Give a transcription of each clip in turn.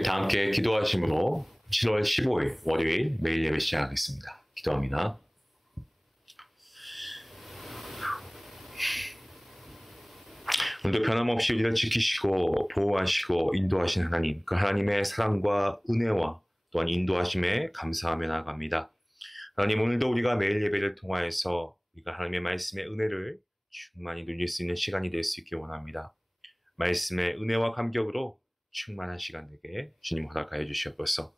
다 함께 기도하심으로 7월 15일 월요일 매일 예배 시작하겠습니다. 기도합니다. 오늘도 변함없이 우리를 지키시고 보호하시고 인도하신 하나님, 그 하나님의 사랑과 은혜와 또한 인도하심에 감사하며 나아갑니다. 하나님, 오늘도 우리가 매일 예배를 통하여서 우리가 하나님의 말씀의 은혜를 충만히 누릴 수 있는 시간이 될 수 있기 원합니다. 말씀의 은혜와 감격으로 충만한 시간 되게 주님 허락하여 주시옵소서.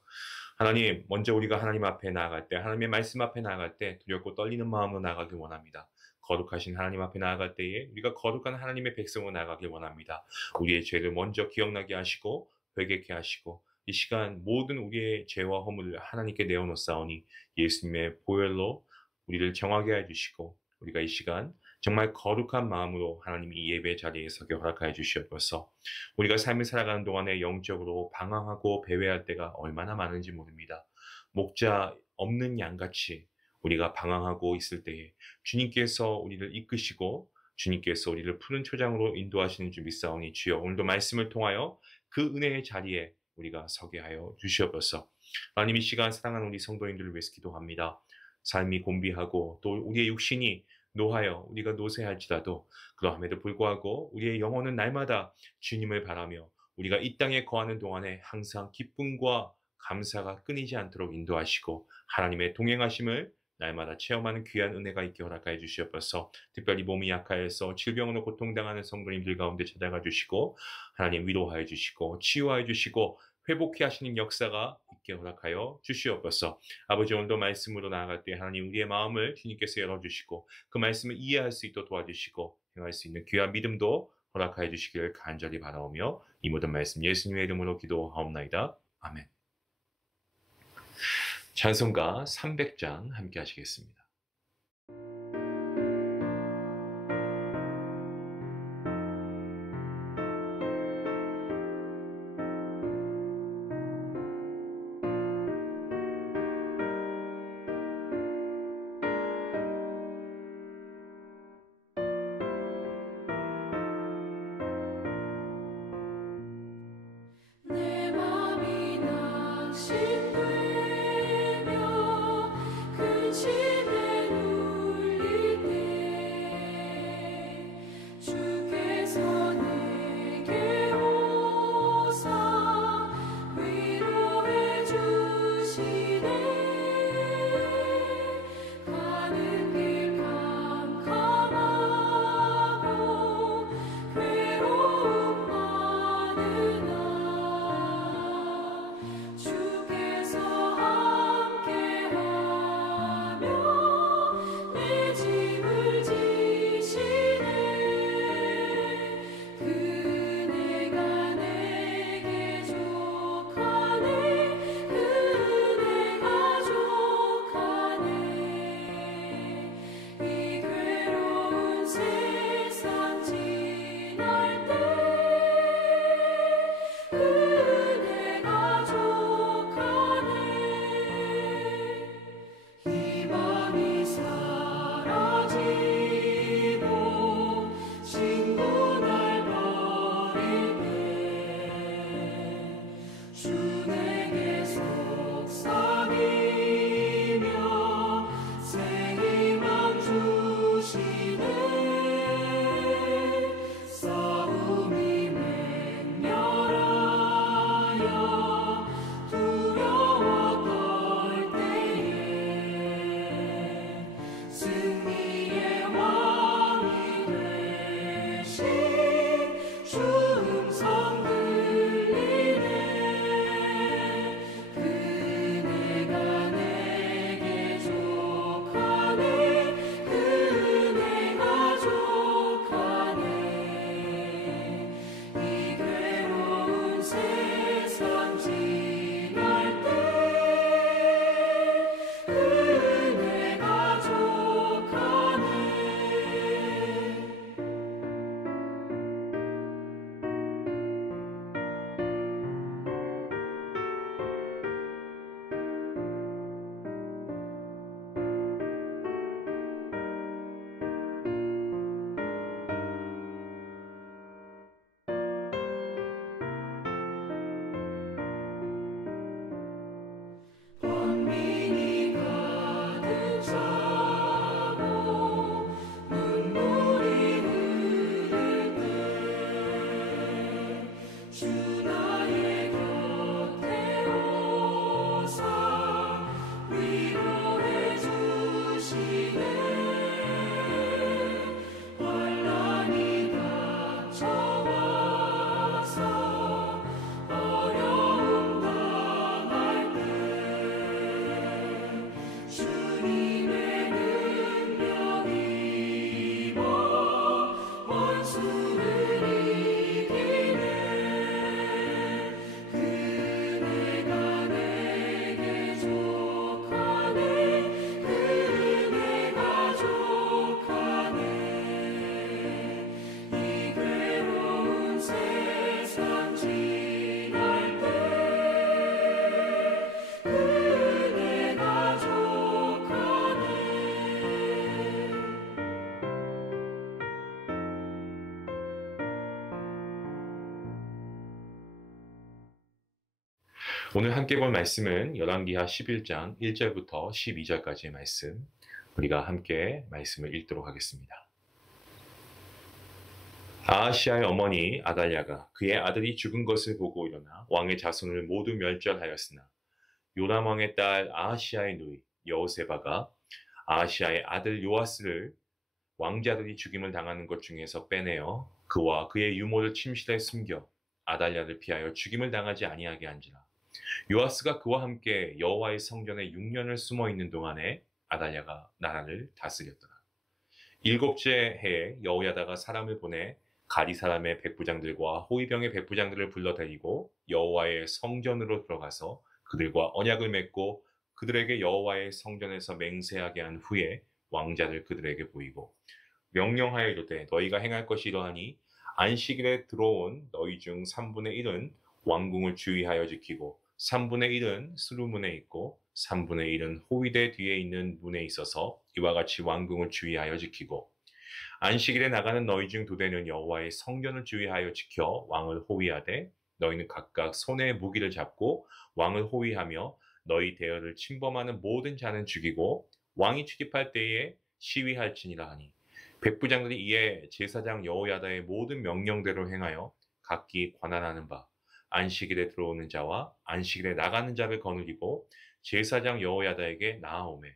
하나님, 먼저 우리가 하나님 앞에 나아갈 때, 하나님의 말씀 앞에 나아갈 때 두렵고 떨리는 마음으로 나아가길 원합니다. 거룩하신 하나님 앞에 나아갈 때에 우리가 거룩한 하나님의 백성으로 나아가길 원합니다. 우리의 죄를 먼저 기억나게 하시고 회개케 하시고 이 시간 모든 우리의 죄와 허물을 하나님께 내어놓사오니 예수님의 보혈로 우리를 정하게 해주시고 우리가 이 시간 정말 거룩한 마음으로 하나님 이 예배 자리에 서게 허락하여 주시옵소서. 우리가 삶을 살아가는 동안에 영적으로 방황하고 배회할 때가 얼마나 많은지 모릅니다. 목자 없는 양같이 우리가 방황하고 있을 때에 주님께서 우리를 이끄시고 주님께서 우리를 푸른 초장으로 인도하시는 줄 믿사오니 주여 오늘도 말씀을 통하여 그 은혜의 자리에 우리가 서게 하여 주시옵소서. 하나님 이 시간 사랑하는 우리 성도님들을 위해서 기도합니다. 삶이 곤비하고 또 우리의 육신이 노하여 우리가 노쇠할지라도 그러함에도 불구하고 우리의 영혼은 날마다 주님을 바라며 우리가 이 땅에 거하는 동안에 항상 기쁨과 감사가 끊이지 않도록 인도하시고 하나님의 동행하심을 날마다 체험하는 귀한 은혜가 있게 허락하여 주시옵소서. 특별히 몸이 약하여서 질병으로 고통당하는 성도님들 가운데 찾아가 주시고 하나님 위로하여 주시고 치유하여 주시고 회복해 하시는 역사가 있게 허락하여 주시옵소서. 아버지 오늘도 말씀으로 나아갈 때 하나님 우리의 마음을 주님께서 열어주시고 그 말씀을 이해할 수 있도록 도와주시고 행할 수 있는 귀한 믿음도 허락하여 주시기를 간절히 바라오며 이 모든 말씀 예수님의 이름으로 기도하옵나이다. 아멘. 찬송가 300장 함께 하시겠습니다. 내 맘이 낙심되며 근심해 오늘 함께 볼 말씀은 열왕기하 11장 1절부터 12절까지의 말씀, 우리가 함께 말씀을 읽도록 하겠습니다. 아하시아의 어머니 아달랴가 그의 아들이 죽은 것을 보고 일어나 왕의 자손을 모두 멸절하였으나 요람 왕의 딸 아하시아의 누이 여호세바가 아하시아의 아들 요아스를 왕자들이 죽임을 당하는 것 중에서 빼내어 그와 그의 유모를 침실에 숨겨 아달랴를 피하여 죽임을 당하지 아니하게 한지라. 요아스가 그와 함께 여호와의 성전에 6년을 숨어 있는 동안에 아달랴가 나라를 다스렸더라. 7째 해에 여호야다가 사람을 보내 가리 사람의 백부장들과 호위병의 백부장들을 불러들이고 여호와의 성전으로 들어가서 그들과 언약을 맺고 그들에게 여호와의 성전에서 맹세하게 한 후에 왕자를 그들에게 보이고 명령하여 이르되 너희가 행할 것이 이러하니 안식일에 들어온 너희 중 3분의 1은 왕궁을 주의하여 지키고 3분의 1은 수루문에 있고 3분의 1은 호위대 뒤에 있는 문에 있어서 이와 같이 왕궁을 주의하여 지키고 안식일에 나가는 너희 중 2대는 여호와의 성전을 주의하여 지켜 왕을 호위하되 너희는 각각 손에 무기를 잡고 왕을 호위하며 너희 대열을 침범하는 모든 자는 죽이고 왕이 출입할 때에 시위할지니라 하니 백부장들이 이에 제사장 여호야다의 모든 명령대로 행하여 각기 관할하는 바 안식일에 들어오는 자와 안식일에 나가는 자를 거느리고 제사장 여호야다에게 나아오매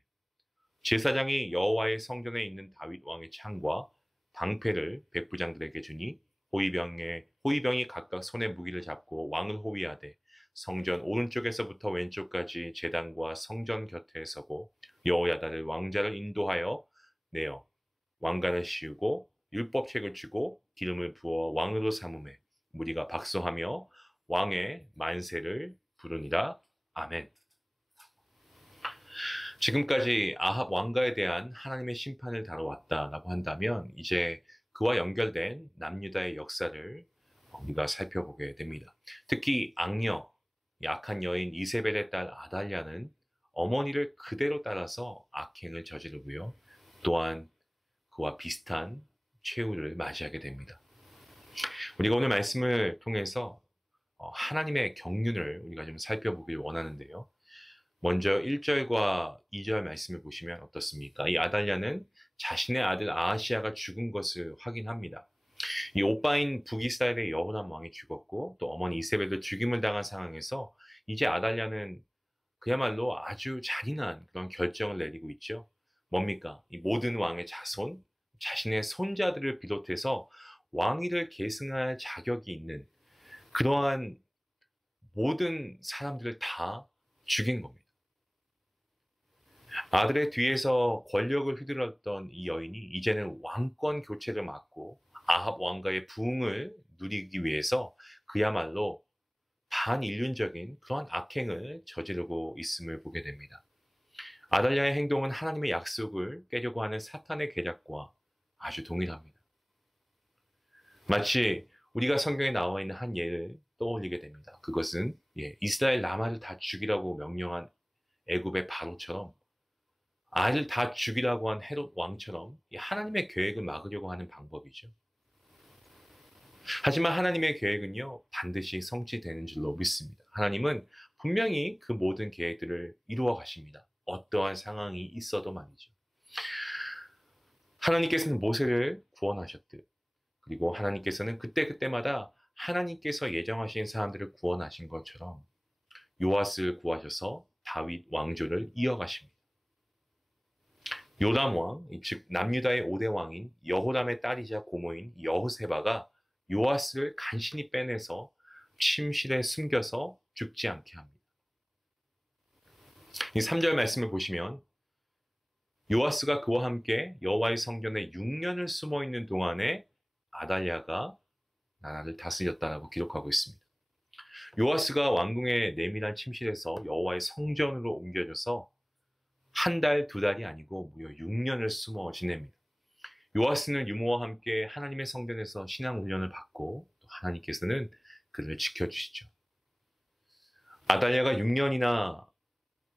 제사장이 여호와의 성전에 있는 다윗 왕의 창과 방패를 백부장들에게 주니 호위병이 각각 손에 무기를 잡고 왕을 호위하되 성전 오른쪽에서부터 왼쪽까지 제단과 성전 곁에 서고 여호야다를 왕자를 인도하여 내어 왕관을 씌우고 율법책을 주고 기름을 부어 왕으로 삼으매 무리가 박수하며 왕의 만세를 부르니라. 아멘. 지금까지 아합 왕가에 대한 하나님의 심판을 다뤄왔다라고 한다면 이제 그와 연결된 남유다의 역사를 우리가 살펴보게 됩니다. 특히 악녀, 약한 여인 이세벨의 딸 아달랴는 어머니를 그대로 따라서 악행을 저지르고요. 또한 그와 비슷한 최후를 맞이하게 됩니다. 우리가 오늘 말씀을 통해서 하나님의 경륜을 우리가 좀 살펴보길 원하는데요. 먼저 1절과 2절 말씀을 보시면 어떻습니까? 이 아달랴는 자신의 아들 아하시아가 죽은 것을 확인합니다. 이 오빠인 북이스라엘의 여호람 왕이 죽었고 또 어머니 이세벨도 죽임을 당한 상황에서 이제 아달랴는 그야말로 아주 잔인한 그런 결정을 내리고 있죠. 뭡니까? 이 모든 왕의 자손, 자신의 손자들을 비롯해서 왕위를 계승할 자격이 있는 그러한 모든 사람들을 다 죽인 겁니다. 아들의 뒤에서 권력을 휘둘렀던 이 여인이 이제는 왕권 교체를 막고 아합 왕가의 부흥을 누리기 위해서 그야말로 반인륜적인 그러한 악행을 저지르고 있음을 보게 됩니다. 아달랴의 행동은 하나님의 약속을 깨려고 하는 사탄의 계략과 아주 동일합니다. 마치 우리가 성경에 나와 있는 한 예를 떠올리게 됩니다. 그것은 이스라엘 남아를 다 죽이라고 명령한 애굽의 바로처럼 아이를 다 죽이라고 한 헤롯 왕처럼 하나님의 계획을 막으려고 하는 방법이죠. 하지만 하나님의 계획은요 반드시 성취되는 줄로 믿습니다. 하나님은 분명히 그 모든 계획들을 이루어 가십니다. 어떠한 상황이 있어도 말이죠. 하나님께서는 모세를 구원하셨듯 그리고 하나님께서는 그때그때마다 하나님께서 예정하신 사람들을 구원하신 것처럼 요아스를 구하셔서 다윗 왕조를 이어가십니다. 요람 왕, 즉 남유다의 5대 왕인 여호람의 딸이자 고모인 여호세바가 요아스를 간신히 빼내서 침실에 숨겨서 죽지 않게 합니다. 이 3절 말씀을 보시면 요아스가 그와 함께 여호와의 성전에 6년을 숨어 있는 동안에 아달랴가 나라를 다스렸다라고 기록하고 있습니다. 요아스가 왕궁의 내밀한 침실에서 여호와의 성전으로 옮겨져서 한 달, 2달이 아니고 무려 6년을 숨어 지냅니다. 요아스는 유모와 함께 하나님의 성전에서 신앙 훈련을 받고 또 하나님께서는 그를 지켜주시죠. 아달랴가 6년이나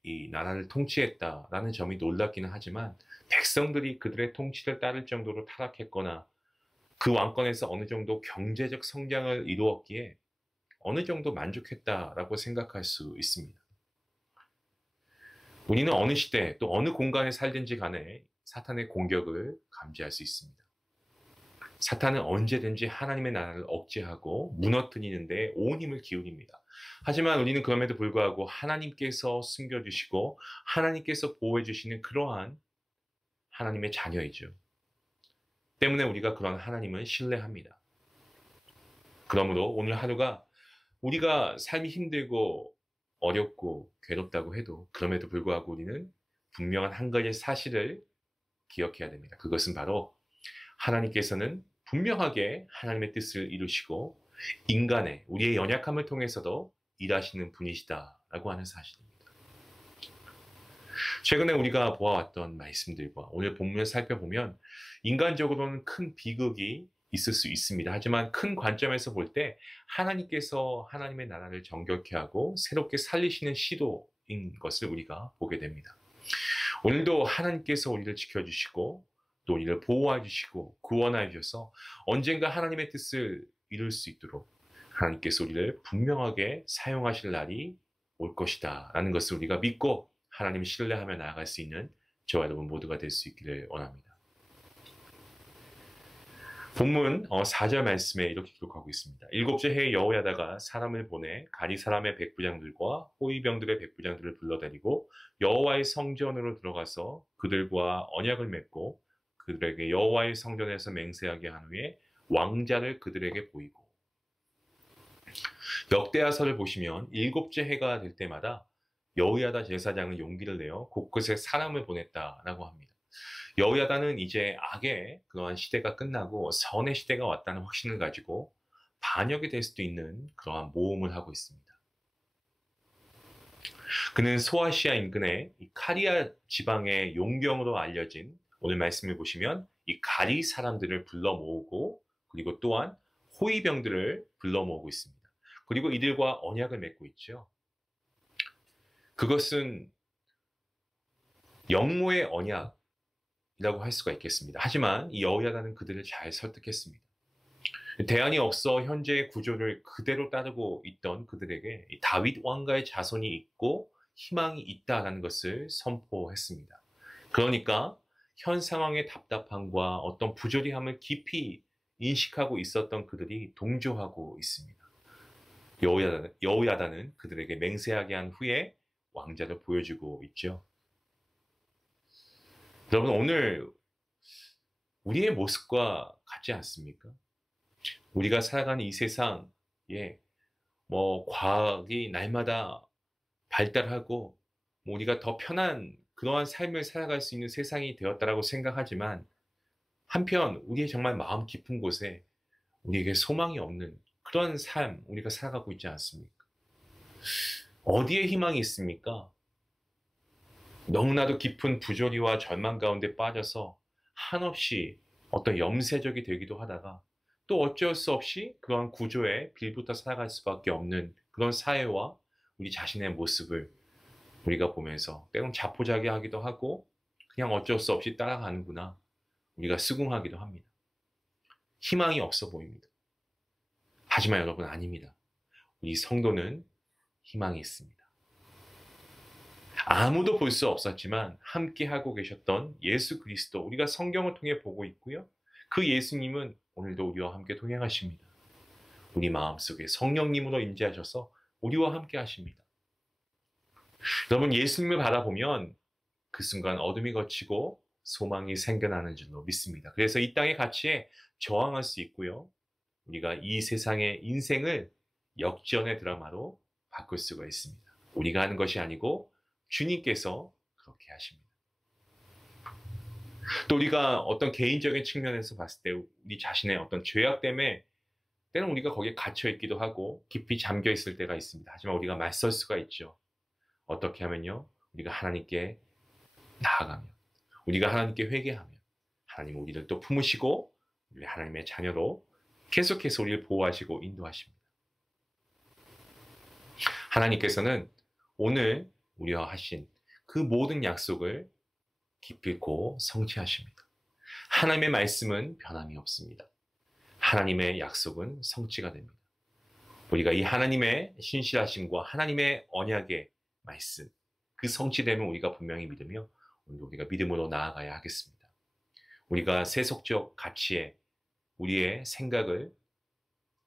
이 나라를 통치했다라는 점이 놀랍기는 하지만 백성들이 그들의 통치를 따를 정도로 타락했거나 그 왕권에서 어느 정도 경제적 성장을 이루었기에 어느 정도 만족했다라고 생각할 수 있습니다. 우리는 어느 시대 또 어느 공간에 살든지 간에 사탄의 공격을 감지할 수 있습니다. 사탄은 언제든지 하나님의 나라를 억제하고 무너뜨리는 데 온 힘을 기울입니다. 하지만 우리는 그럼에도 불구하고 하나님께서 숨겨주시고 하나님께서 보호해주시는 그러한 하나님의 자녀이죠. 때문에 우리가 그런 하나님을 신뢰합니다. 그러므로 오늘 하루가 우리가 삶이 힘들고 어렵고 괴롭다고 해도 그럼에도 불구하고 우리는 분명한 한 가지 사실을 기억해야 됩니다. 그것은 바로 하나님께서는 분명하게 하나님의 뜻을 이루시고 인간의 우리의 연약함을 통해서도 일하시는 분이시다라고 하는 사실입니다. 최근에 우리가 보아왔던 말씀들과 오늘 본문을 살펴보면 인간적으로는 큰 비극이 있을 수 있습니다. 하지만 큰 관점에서 볼 때 하나님께서 하나님의 나라를 정결케 하고 새롭게 살리시는 시도인 것을 우리가 보게 됩니다. 오늘도 하나님께서 우리를 지켜주시고 또 우리를 보호해 주시고 구원하여 주셔서 언젠가 하나님의 뜻을 이룰 수 있도록 하나님께서 우리를 분명하게 사용하실 날이 올 것이다 라는 것을 우리가 믿고 하나님을 신뢰하며 나아갈 수 있는 저와 여러분 모두가 될 수 있기를 원합니다. 본문 4절 말씀에 이렇게 기록하고 있습니다. 일곱째 해에 여호야다가 사람을 보내 가리 사람의 백부장들과 호위병들의 백부장들을 불러다니고 여호와의 성전으로 들어가서 그들과 언약을 맺고 그들에게 여호와의 성전에서 맹세하게 한 후에 왕자를 그들에게 보이고. 역대하서를 보시면 일곱째 해가 될 때마다 여호야다 제사장은 용기를 내어 곳곳에 사람을 보냈다라고 합니다. 여호야다는 이제 악의 그러한 시대가 끝나고 선의 시대가 왔다는 확신을 가지고 반역이 될 수도 있는 그러한 모험을 하고 있습니다. 그는 소아시아 인근의 카리아 지방의 용병으로 알려진 오늘 말씀을 보시면 이 가리 사람들을 불러 모으고 그리고 또한 호위병들을 불러 모으고 있습니다. 그리고 이들과 언약을 맺고 있죠. 그것은 영모의 언약이라고 할 수가 있겠습니다. 하지만 이 여호야다는 그들을 잘 설득했습니다. 대안이 없어 현재의 구조를 그대로 따르고 있던 그들에게 다윗 왕가의 자손이 있고 희망이 있다는 것을 선포했습니다. 그러니까 현 상황의 답답함과 어떤 부조리함을 깊이 인식하고 있었던 그들이 동조하고 있습니다. 여호야다는 그들에게 맹세하게 한 후에 왕자를 보여주고 있죠. 여러분, 오늘 우리의 모습과 같지 않습니까? 우리가 살아가는 이 세상에 과학이 날마다 발달하고 우리가 더 편한 그러한 삶을 살아갈 수 있는 세상이 되었다라고 생각하지만 한편 우리의 정말 마음 깊은 곳에 우리에게 소망이 없는 그런 삶 우리가 살아가고 있지 않습니까? 어디에 희망이 있습니까? 너무나도 깊은 부조리와 절망 가운데 빠져서 한없이 어떤 염세적이 되기도 하다가 또 어쩔 수 없이 그러한 구조에 빌붙어 살아갈 수밖에 없는 그런 사회와 우리 자신의 모습을 우리가 보면서 때론 자포자기하기도 하고 그냥 어쩔 수 없이 따라가는구나 우리가 수긍하기도 합니다. 희망이 없어 보입니다. 하지만 여러분 아닙니다. 우리 성도는 희망이 있습니다. 아무도 볼 수 없었지만 함께 하고 계셨던 예수 그리스도 우리가 성경을 통해 보고 있고요. 그 예수님은 오늘도 우리와 함께 동행하십니다. 우리 마음속에 성령님으로 임재하셔서 우리와 함께 하십니다. 여러분 예수님을 바라보면 그 순간 어둠이 걷히고 소망이 생겨나는 줄로 믿습니다. 그래서 이 땅의 가치에 저항할 수 있고요. 우리가 이 세상의 인생을 역전의 드라마로 바꿀 수가 있습니다. 우리가 하는 것이 아니고 주님께서 그렇게 하십니다. 또 우리가 어떤 개인적인 측면에서 봤을 때 우리 자신의 어떤 죄악 때문에 때는 우리가 거기에 갇혀 있기도 하고 깊이 잠겨 있을 때가 있습니다. 하지만 우리가 맞설 수가 있죠. 어떻게 하면요? 우리가 하나님께 나아가면 우리가 하나님께 회개하면 하나님 우리를 또 품으시고 우리 하나님의 자녀로 계속해서 우리를 보호하시고 인도하십니다. 하나님께서는 오늘 우리와 하신 그 모든 약속을 기필코 성취하십니다. 하나님의 말씀은 변함이 없습니다. 하나님의 약속은 성취가 됩니다. 우리가 이 하나님의 신실하심과 하나님의 언약의 말씀, 그 성취됨을 우리가 분명히 믿으며 오늘 우리가 믿음으로 나아가야 하겠습니다. 우리가 세속적 가치에 우리의 생각을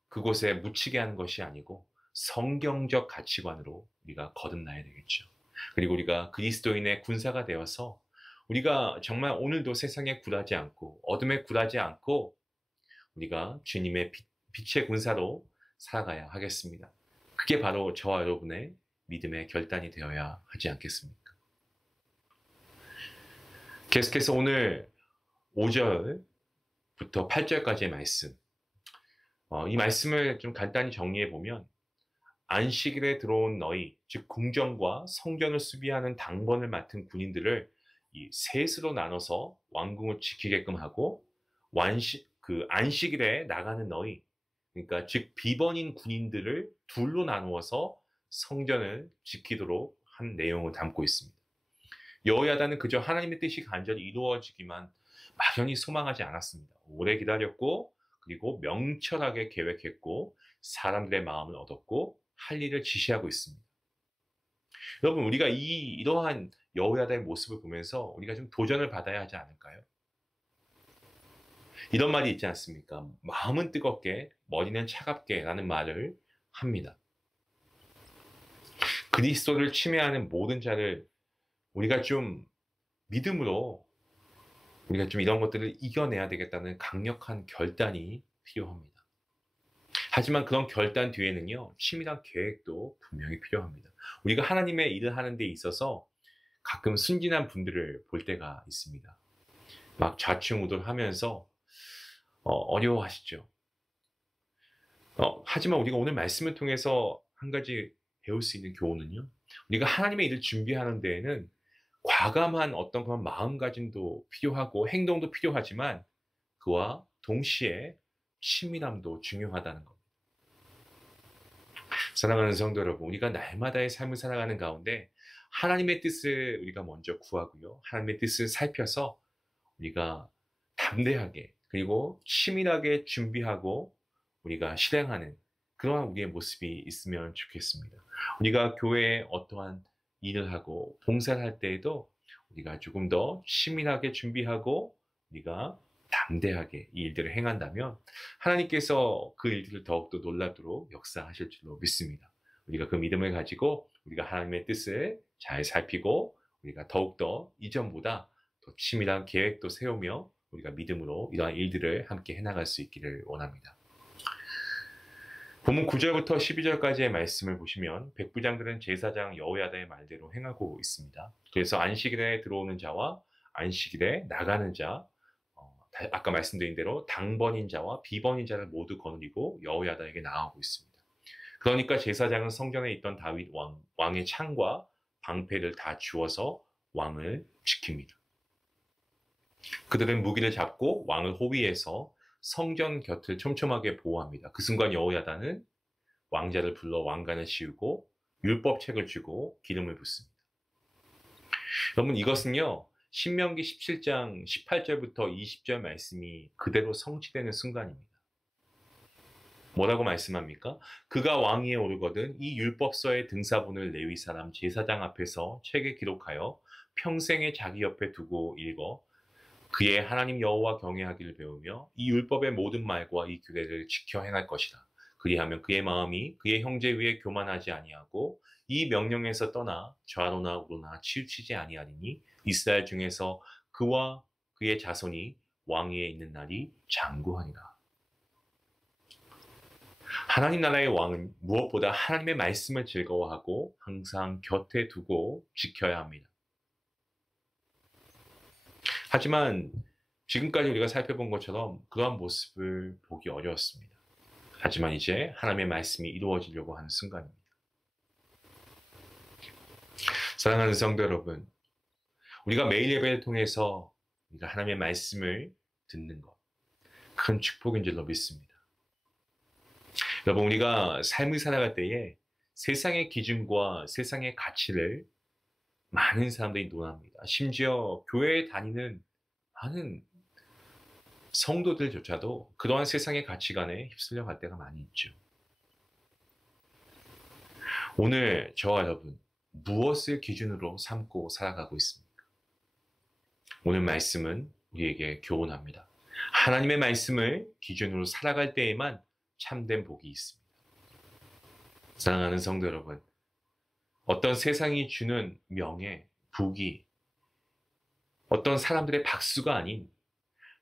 그곳에 묻히게 하는 것이 아니고 성경적 가치관으로 우리가 거듭나야 되겠죠. 그리고 우리가 그리스도인의 군사가 되어서 우리가 정말 오늘도 세상에 굴하지 않고 어둠에 굴하지 않고 우리가 주님의 빛의 군사로 살아가야 하겠습니다. 그게 바로 저와 여러분의 믿음의 결단이 되어야 하지 않겠습니까? 계속해서 오늘 5절부터 8절까지의 말씀, 이 말씀을 좀 간단히 정리해 보면 안식일에 들어온 너희, 즉 궁전과 성전을 수비하는 당번을 맡은 군인들을 이 셋으로 나눠서 왕궁을 지키게끔 하고 안식일에 나가는 너희, 그러니까 즉 비번인 군인들을 둘로 나누어서 성전을 지키도록 한 내용을 담고 있습니다. 여호야다는 그저 하나님의 뜻이 간절히 이루어지기만 막연히 소망하지 않았습니다. 오래 기다렸고 그리고 명철하게 계획했고 사람들의 마음을 얻었고 할 일을 지시하고 있습니다. 여러분, 우리가 이러한 여호야다의 모습을 보면서 우리가 좀 도전을 받아야 하지 않을까요? 이런 말이 있지 않습니까? 마음은 뜨겁게 머리는 차갑게 라는 말을 합니다. 그리스도를 침해하는 모든 자를 우리가 좀 믿음으로 우리가 좀 이런 것들을 이겨내야 되겠다는 강력한 결단이 필요합니다. 하지만 그런 결단 뒤에는요, 치밀한 계획도 분명히 필요합니다. 우리가 하나님의 일을 하는 데 있어서 가끔 순진한 분들을 볼 때가 있습니다. 막 좌충우돌하면서 어려워하시죠. 하지만 우리가 오늘 말씀을 통해서 한 가지 배울 수 있는 교훈은요, 우리가 하나님의 일을 준비하는 데에는 과감한 어떤 그런 마음가짐도 필요하고 행동도 필요하지만 그와 동시에 치밀함도 중요하다는 겁니다. 사랑하는 성도 여러분, 우리가 날마다의 삶을 살아가는 가운데 하나님의 뜻을 우리가 먼저 구하고요, 하나님의 뜻을 살펴서 우리가 담대하게 그리고 치밀하게 준비하고 우리가 실행하는 그러한 우리의 모습이 있으면 좋겠습니다. 우리가 교회에 어떠한 일을 하고 봉사를 할 때에도 우리가 조금 더 치밀하게 준비하고 우리가 담대하게 이 일들을 행한다면 하나님께서 그 일들을 더욱더 놀랍도록 역사하실 줄로 믿습니다. 우리가 그 믿음을 가지고 우리가 하나님의 뜻을 잘 살피고 우리가 더욱더 이전보다 더 치밀한 계획도 세우며 우리가 믿음으로 이러한 일들을 함께 해나갈 수 있기를 원합니다. 본문 9절부터 12절까지의 말씀을 보시면 백부장들은 제사장 여호야다의 말대로 행하고 있습니다. 그래서 안식일에 들어오는 자와 안식일에 나가는 자, 아까 말씀드린 대로 당번인 자와 비번인 자를 모두 거느리고 여호야다에게 나아오고 있습니다. 그러니까 제사장은 성전에 있던 다윗 왕의 창과 방패를 다 주워서 왕을 지킵니다. 그들은 무기를 잡고 왕을 호위해서 성전 곁을 촘촘하게 보호합니다. 그 순간 여호야다는 왕자를 불러 왕관을 씌우고 율법책을 주고 기름을 붓습니다. 여러분, 이것은요, 신명기 17장 18절부터 20절 말씀이 그대로 성취되는 순간입니다. 뭐라고 말씀합니까? 그가 왕위에 오르거든 이 율법서의 등사본을 레위 사람 제사장 앞에서 책에 기록하여 평생에 자기 옆에 두고 읽어 그의 하나님 여호와 경외하기를 배우며 이 율법의 모든 말과 이 규례를 지켜 행할 것이다. 그리하면 그의 마음이 그의 형제 위에 교만하지 아니하고 이 명령에서 떠나 좌로나 우로나 치우치지 아니하리니 이스라엘 중에서 그와 그의 자손이 왕위에 있는 날이 장구하니라. 하나님 나라의 왕은 무엇보다 하나님의 말씀을 즐거워하고 항상 곁에 두고 지켜야 합니다. 하지만 지금까지 우리가 살펴본 것처럼 그러한 모습을 보기 어려웠습니다. 하지만 이제 하나님의 말씀이 이루어지려고 하는 순간입니다. 사랑하는 성도 여러분, 우리가 매일 예배를 통해서 우리가 하나님의 말씀을 듣는 것, 큰 축복인 줄로 믿습니다. 여러분, 우리가 삶을 살아갈 때에 세상의 기준과 세상의 가치를 많은 사람들이 논합니다. 심지어 교회에 다니는 많은 성도들조차도 그러한 세상의 가치관에 휩쓸려 갈 때가 많이 있죠. 오늘 저와 여러분 무엇을 기준으로 삼고 살아가고 있습니까? 오늘 말씀은 우리에게 교훈합니다. 하나님의 말씀을 기준으로 살아갈 때에만 참된 복이 있습니다. 사랑하는 성도 여러분, 어떤 세상이 주는 명예, 부귀, 어떤 사람들의 박수가 아닌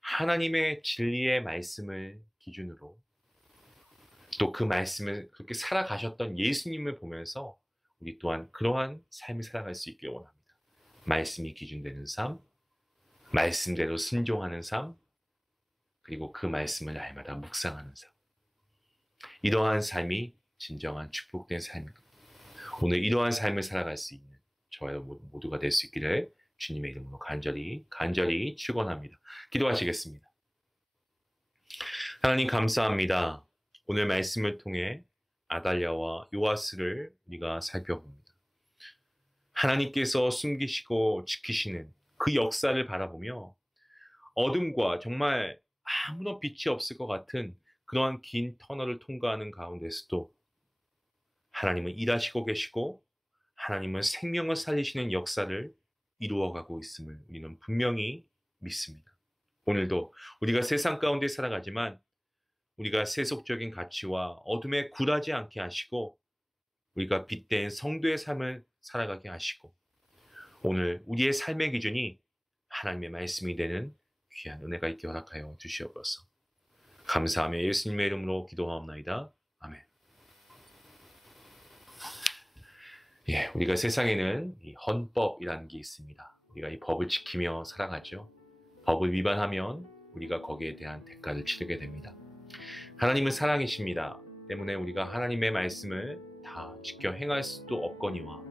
하나님의 진리의 말씀을 기준으로 또 그 말씀을 그렇게 살아가셨던 예수님을 보면서 우리 또한 그러한 삶을 살아갈 수 있기를 원합니다. 말씀이 기준되는 삶, 말씀대로 순종하는 삶, 그리고 그 말씀을 날마다 묵상하는 삶. 이러한 삶이 진정한 축복된 삶입니다. 오늘 이러한 삶을 살아갈 수 있는 저와 모두가 될 수 있기를 주님의 이름으로 간절히 축원합니다. 기도하시겠습니다. 하나님 감사합니다. 오늘 말씀을 통해 아달랴와 요아스를 우리가 살펴봅니다. 하나님께서 숨기시고 지키시는 그 역사를 바라보며 어둠과 정말 아무런 빛이 없을 것 같은 그러한 긴 터널을 통과하는 가운데서도 하나님은 일하시고 계시고 하나님은 생명을 살리시는 역사를 이루어가고 있음을 우리는 분명히 믿습니다. 오늘도 우리가 세상 가운데 살아가지만 우리가 세속적인 가치와 어둠에 굴하지 않게 하시고 우리가 빛된 성도의 삶을 살아가게 하시고 오늘 우리의 삶의 기준이 하나님의 말씀이 되는 귀한 은혜가 있게 허락하여 주시옵소서. 감사하며 예수님의 이름으로 기도하옵나이다. 아멘. 우리가 세상에는 이 헌법이라는 게 있습니다. 우리가 이 법을 지키며 살아가죠. 법을 위반하면 우리가 거기에 대한 대가를 치르게 됩니다. 하나님은 사랑이십니다. 때문에 우리가 하나님의 말씀을 다 지켜 행할 수도 없거니와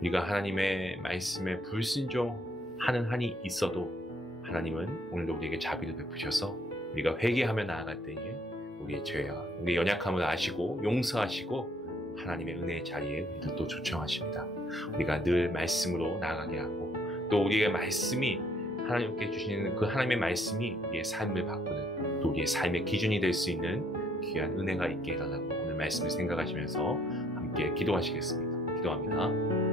우리가 하나님의 말씀에 불순종하는 한이 있어도 하나님은 오늘도 우리에게 자비를 베푸셔서 우리가 회개하며 나아갈 때에 우리의 죄와 우리의 연약함을 아시고 용서하시고 하나님의 은혜의 자리에 우리를 또 초청하십니다. 우리가 늘 말씀으로 나아가게 하고 또 우리의 말씀이 하나님께 주시는 그 하나님의 말씀이 우리의 삶을 바꾸는 또 우리의 삶의 기준이 될 수 있는 귀한 은혜가 있게 해달라고 오늘 말씀을 생각하시면서 함께 기도하시겠습니다. 기도합니다.